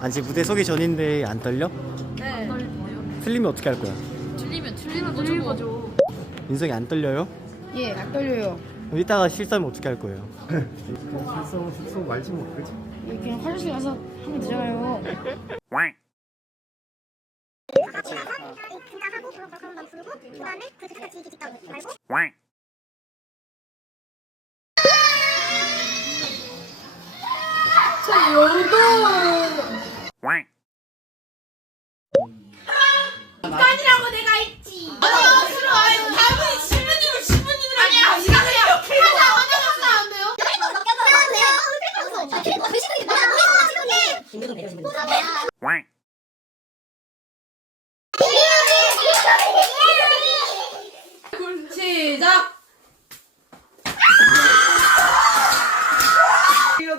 아직 무대 서기 전인데 안 떨려? 네. 틀리면 어떻게 할 거야? 틀리면 틀리는 거죠. 뭐. 인성이 안 떨려요? 예, 안 떨려요. 그럼 이따가 실수하면 어떻게 할 거예요? 실수하면 실수 말지 뭐 그렇지? 예, 그냥 화장실 가서 하면 되잖아요. 등장하고 그런 부르고 그 다음에 그 같이 이기 직전 말고 아니라 시작.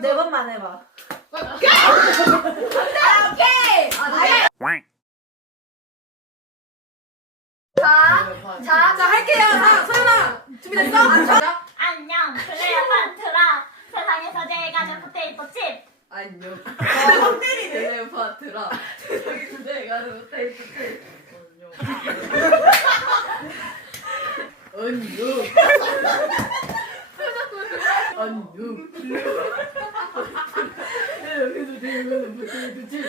네 번만 해봐. 오케이. 자, 자 할게요. 자, 소연아 준비됐어? 자. 안녕 클레오파트라 세상에서 제일 가는 포테이토 칩 안녕. 아, 때리네. 파트라. 세상에서 제일 가는 포테이토 칩. 안녕. 안녕. 세상에서 제일 가는 포테이토 칩.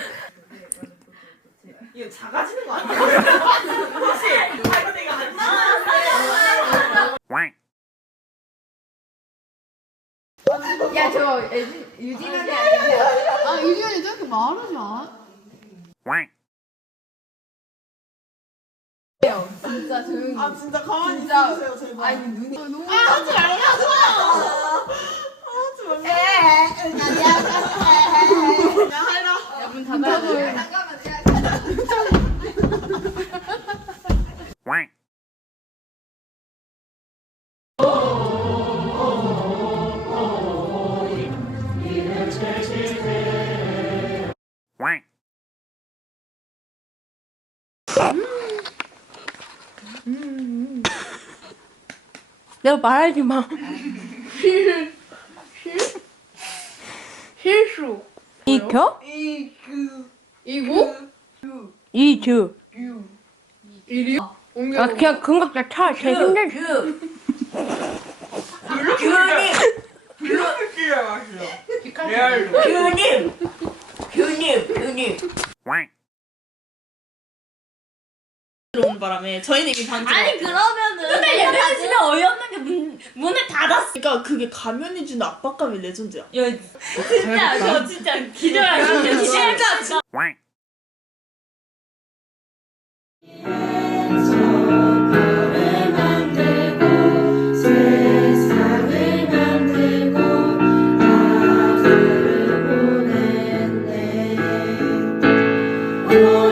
이거 작아지는 거 아니야? 혹시 이거 내가 안 나와? 야, 저 유진한테 아니야. 아, 유지현이 저렇게 말하지 않아? 진짜 조용히. 아 진짜 가만히 진짜. 있으세요 제발 아니 눈이 너무 하지 말라고 내가 말하지 마. 실수. 이겨? 이고 이주. 아 그냥 금각자 차. 제일 힘들. 들어온 바람에 저희는 이미 방 아니 그러면은 근데 얘네들 집에 어이없는 게 문, 문을 닫았어. 그니까 그게 가면이 주는 압박감이 레전드야. 야 진짜 저 진짜 기절하는 게 진짜. Oh